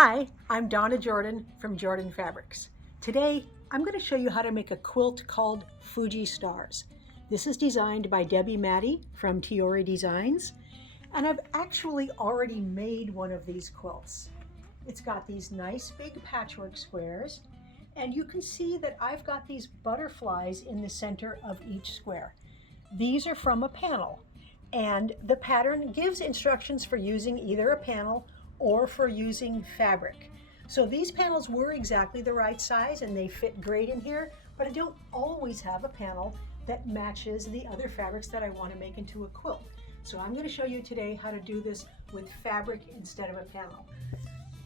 Hi, I'm Donna Jordan from Jordan Fabrics. Today, I'm going to show you how to make a quilt called Fuji Stars. This is designed by Debbie Matty from Tiori Designs, and I've actually already made one of these quilts. It's got these nice big patchwork squares, and you can see that I've got these butterflies in the center of each square. These are from a panel, and the pattern gives instructions for using either a panel or for using fabric. So these panels were exactly the right size and they fit great in here, but I don't always have a panel that matches the other fabrics that I want to make into a quilt. So I'm going to show you today how to do this with fabric instead of a panel.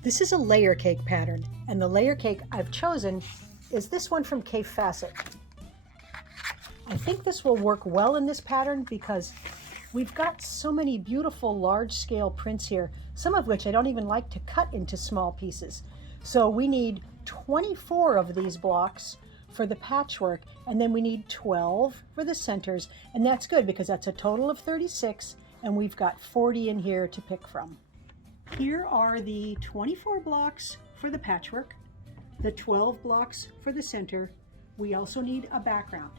This is a layer cake pattern, and the layer cake I've chosen is this one from Kaffe. I think this will work well in this pattern because we've got so many beautiful large-scale prints here, some of which I don't even like to cut into small pieces. So we need 24 of these blocks for the patchwork, and then we need 12 for the centers, and that's good because that's a total of 36, and we've got 40 in here to pick from. Here are the 24 blocks for the patchwork, the 12 blocks for the center. We also need a background.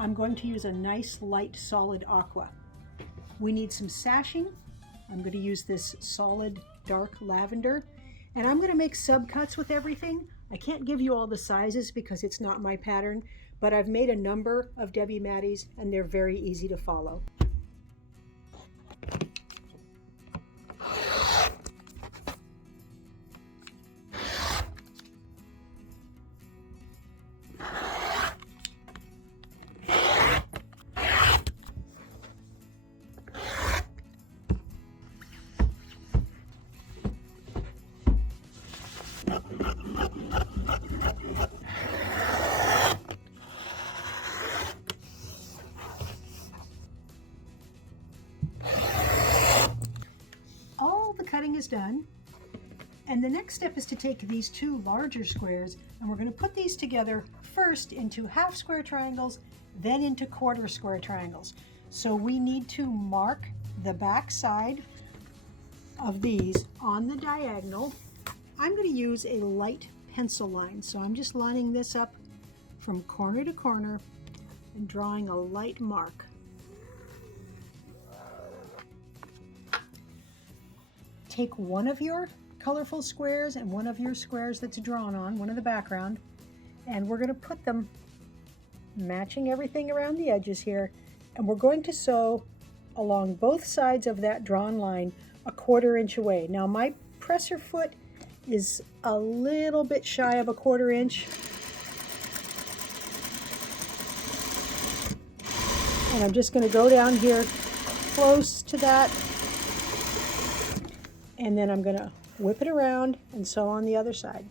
I'm going to use a nice light solid aqua. We need some sashing. I'm going to use this solid dark lavender, and I'm going to make subcuts with everything. I can't give you all the sizes because it's not my pattern, but I've made a number of Debbie Matty's and they're very easy to follow. Cutting is done, and the next step is to take these two larger squares and we're going to put these together first into half square triangles, then into quarter square triangles. So we need to mark the back side of these on the diagonal. I'm going to use a light pencil line, so I'm just lining this up from corner to corner and drawing a light mark. Take one of your colorful squares and one of your squares that's drawn on, one of the background, and we're going to put them matching everything around the edges here, and we're going to sew along both sides of that drawn line a 1/4 inch away. Now my presser foot is a little bit shy of a 1/4 inch, and I'm just going to go down here close to that, and then I'm going to whip it around and sew on the other side.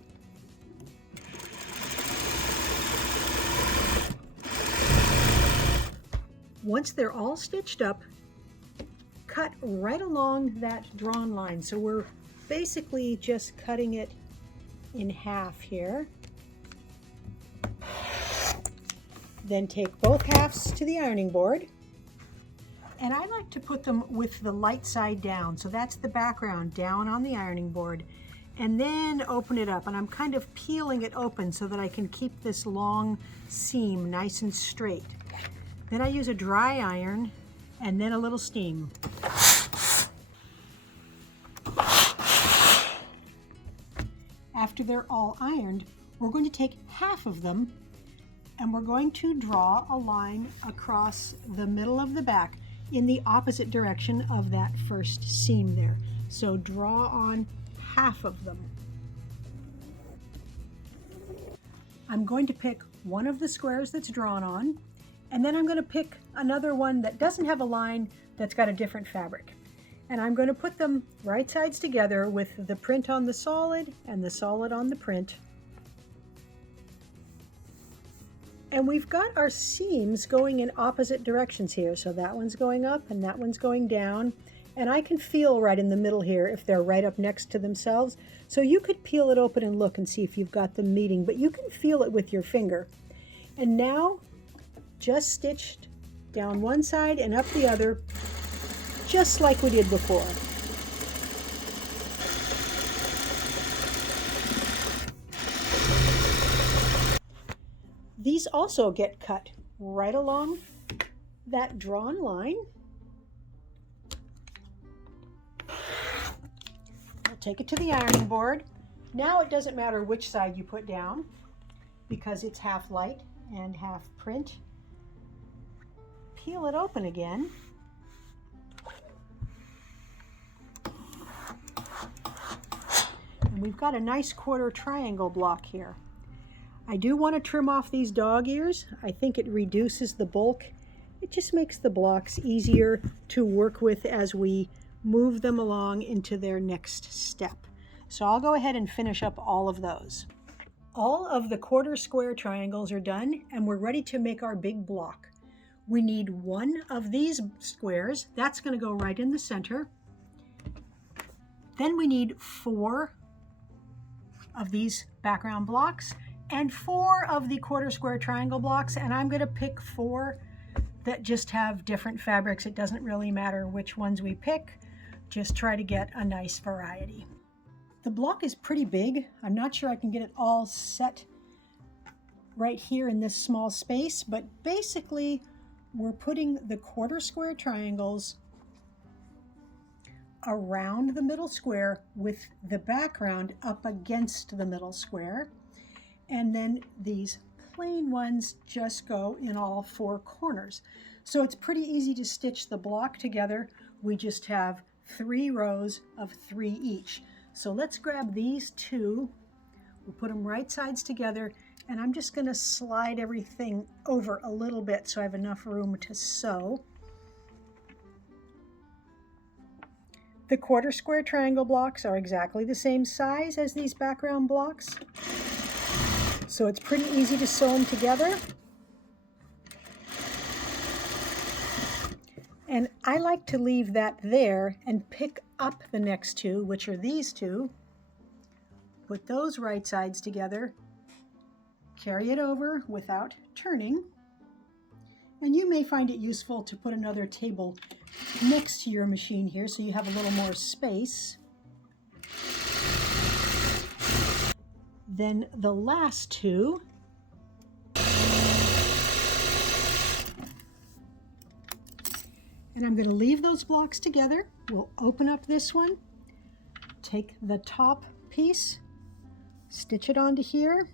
Once they're all stitched up, cut right along that drawn line. So we're basically just cutting it in half here. Then take both halves to the ironing board. And I like to put them with the light side down. So that's the background down on the ironing board. And then open it up. And I'm kind of peeling it open so that I can keep this long seam nice and straight. Then I use a dry iron and then a little steam. After they're all ironed, we're going to take half of them and we're going to draw a line across the middle of the back in the opposite direction of that first seam there. So draw on half of them. I'm going to pick one of the squares that's drawn on, and then I'm going to pick another one that doesn't have a line that's got a different fabric. And I'm going to put them right sides together with the print on the solid and the solid on the print. And we've got our seams going in opposite directions here. So that one's going up and that one's going down. And I can feel right in the middle here if they're right up next to themselves. So you could peel it open and look and see if you've got them meeting, but you can feel it with your finger. And now just stitched down one side and up the other, just like we did before. These also get cut right along that drawn line. I'll take it to the ironing board. Now it doesn't matter which side you put down because it's half light and half print. Peel it open again. And we've got a nice quarter triangle block here. I do want to trim off these dog ears. I think it reduces the bulk. It just makes the blocks easier to work with as we move them along into their next step. So I'll go ahead and finish up all of those. All of the quarter square triangles are done and we're ready to make our big block. We need one of these squares. That's going to go right in the center. Then we need 4 of these background blocks and 4 of the quarter square triangle blocks, and I'm going to pick 4 that just have different fabrics. It doesn't really matter which ones we pick, just try to get a nice variety. The block is pretty big. I'm not sure I can get it all set right here in this small space, but basically we're putting the quarter square triangles around the middle square with the background up against the middle square. And then these plain ones just go in all 4 corners. So it's pretty easy to stitch the block together. We just have 3 rows of 3 each. So let's grab these 2. We'll put them right sides together, and I'm just going to slide everything over a little bit so I have enough room to sew. The quarter square triangle blocks are exactly the same size as these background blocks. So it's pretty easy to sew them together. And I like to leave that there and pick up the next 2, which are these 2. Put those right sides together, carry it over without turning. And you may find it useful to put another table next to your machine here so you have a little more space. Then the last 2. And I'm going to leave those blocks together. We'll open up this one, take the top piece, stitch it onto here.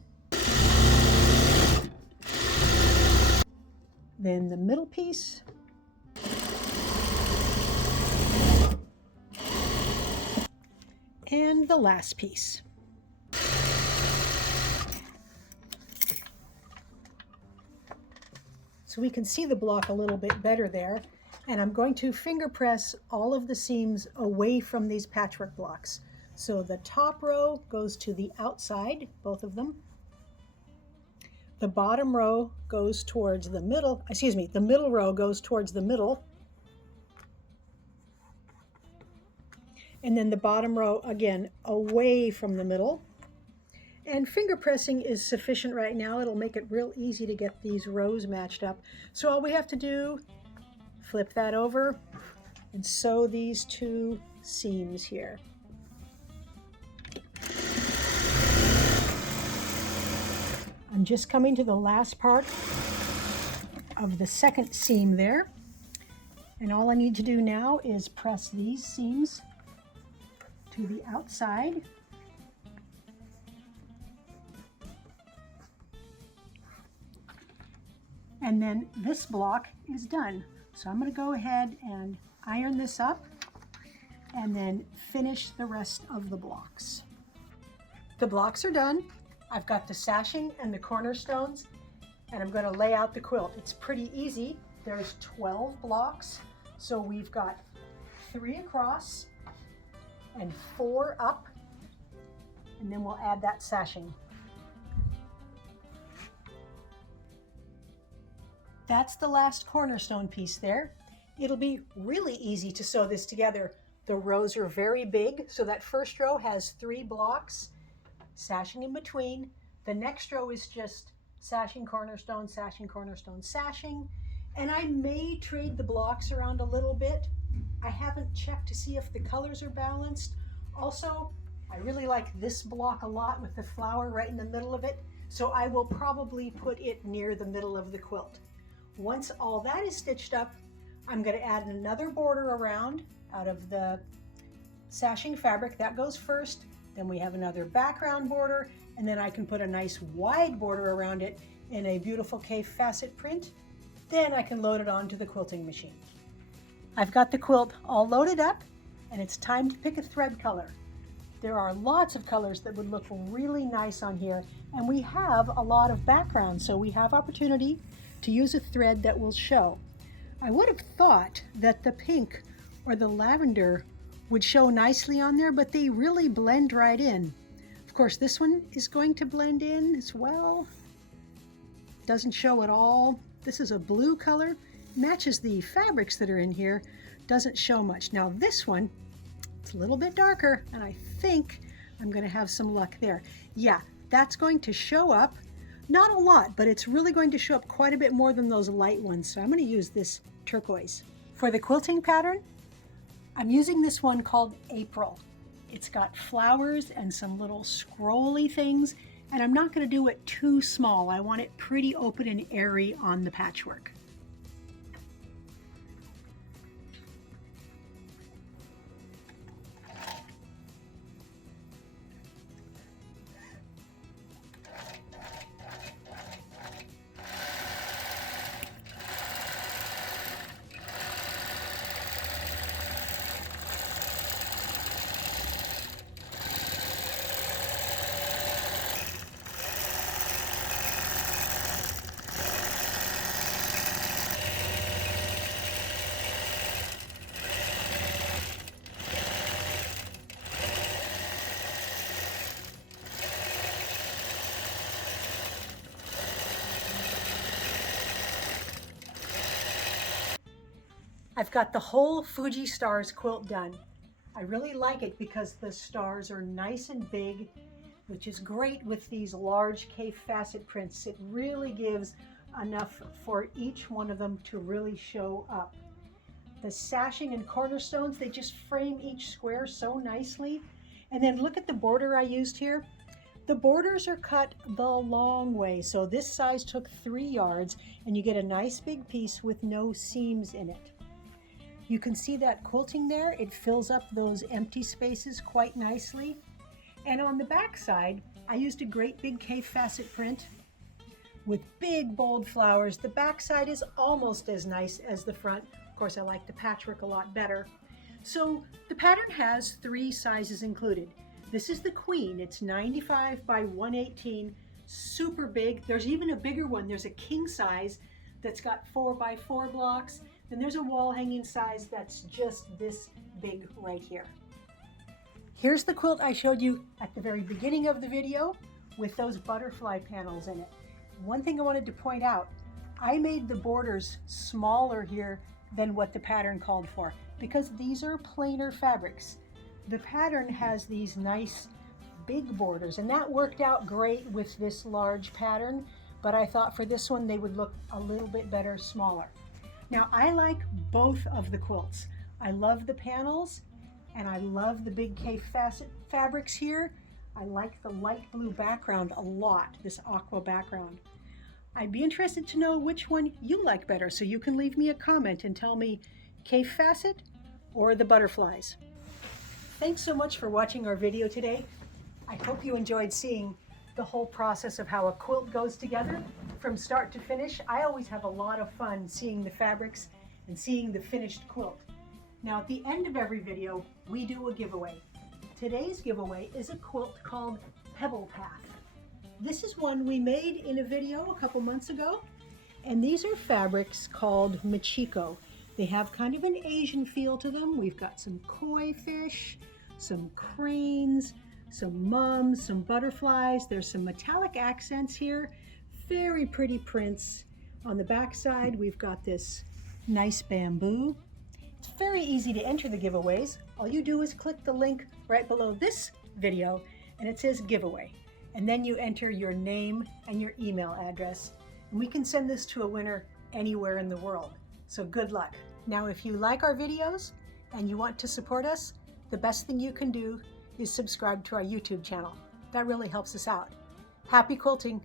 Then the middle piece. And the last piece. So we can see the block a little bit better there. And I'm going to finger press all of the seams away from these patchwork blocks. So the top row goes to the outside, both of them. The bottom row goes towards the middle, the middle row goes towards the middle. And then the bottom row, again, away from the middle. And finger pressing is sufficient right now. It'll make it real easy to get these rows matched up. So all we have to do, flip that over and sew these 2 seams here. I'm just coming to the last part of the second seam there. And all I need to do now is press these seams to the outside. And then this block is done. So I'm going to go ahead and iron this up and then finish the rest of the blocks. The blocks are done. I've got the sashing and the cornerstones, and I'm going to lay out the quilt. It's pretty easy. There's 12 blocks, so we've got 3 across and 4 up, and then we'll add that sashing. That's the last cornerstone piece there. It'll be really easy to sew this together. The rows are very big, so that first row has 3 blocks, sashing in between. The next row is just sashing, cornerstone, sashing, cornerstone, sashing. And I may trade the blocks around a little bit. I haven't checked to see if the colors are balanced. Also, I really like this block a lot with the flower right in the middle of it. so I will probably put it near the middle of the quilt. Once all that is stitched up, I'm going to add another border around out of the sashing fabric. That goes first. Then we have another background border, and then I can put a nice wide border around it in a beautiful Kaffe facet print. Then I can load it onto the quilting machine. I've got the quilt all loaded up, and it's time to pick a thread color. There are lots of colors that would look really nice on here, and we have a lot of background, so we have opportunity to use a thread that will show. I would have thought that the pink or the lavender would show nicely on there, but they really blend right in. Of course, this one is going to blend in as well. Doesn't show at all. This is a blue color, matches the fabrics that are in here, doesn't show much. Now this one, it's a little bit darker, and I think I'm going to have some luck there. Yeah, that's going to show up. Not a lot, but it's really going to show up quite a bit more than those light ones. So I'm going to use this turquoise. For the quilting pattern, I'm using this one called April. It's got flowers and some little scrolly things, and I'm not going to do it too small. I want it pretty open and airy on the patchwork. I've got the whole Fuji stars quilt done. I really like it because the stars are nice and big, which is great with these large Kaffe facet prints. It really gives enough for each one of them to really show up. The sashing and cornerstones, they just frame each square so nicely. And then look at the border I used here. The borders are cut the long way, so this size took 3 yards, and you get a nice big piece with no seams in it. You can see that quilting there, it fills up those empty spaces quite nicely. And on the back side, I used a great big Kaffe facet print with big bold flowers. The back side is almost as nice as the front. Of course, I like the patchwork a lot better. So the pattern has 3 sizes included. This is the queen. It's 95 by 118, super big. There's even a bigger one. There's a king size that's got 4 by 4 blocks. Then there's a wall hanging size that's just this big right here. Here's the quilt I showed you at the very beginning of the video with those butterfly panels in it. One thing I wanted to point out, I made the borders smaller here than what the pattern called for because these are plainer fabrics. The pattern has these nice big borders, and that worked out great with this large pattern, but I thought for this one they would look a little bit better smaller. Now I like both of the quilts. I love the panels and I love the big Kaffe facet fabrics here. I like the light blue background a lot, this aqua background. I'd be interested to know which one you like better, so you can leave me a comment and tell me Kaffe facet or the butterflies. Thanks so much for watching our video today. I hope you enjoyed seeing the whole process of how a quilt goes together from start to finish. I always have a lot of fun seeing the fabrics and seeing the finished quilt. Now at the end of every video, we do a giveaway. Today's giveaway is a quilt called Pebble Path. This is one we made in a video a couple months ago, and these are fabrics called Machiko. They have kind of an Asian feel to them. We've got some koi fish, some cranes, some mums, some butterflies. There's some metallic accents here. Very pretty prints. On the back side, we've got this nice bamboo. It's very easy to enter the giveaways. All you do is click the link right below this video, and it says giveaway. And then you enter your name and your email address, and we can send this to a winner anywhere in the world. So good luck. Now, if you like our videos and you want to support us, the best thing you can do is subscribe to our YouTube channel. That really helps us out. Happy quilting!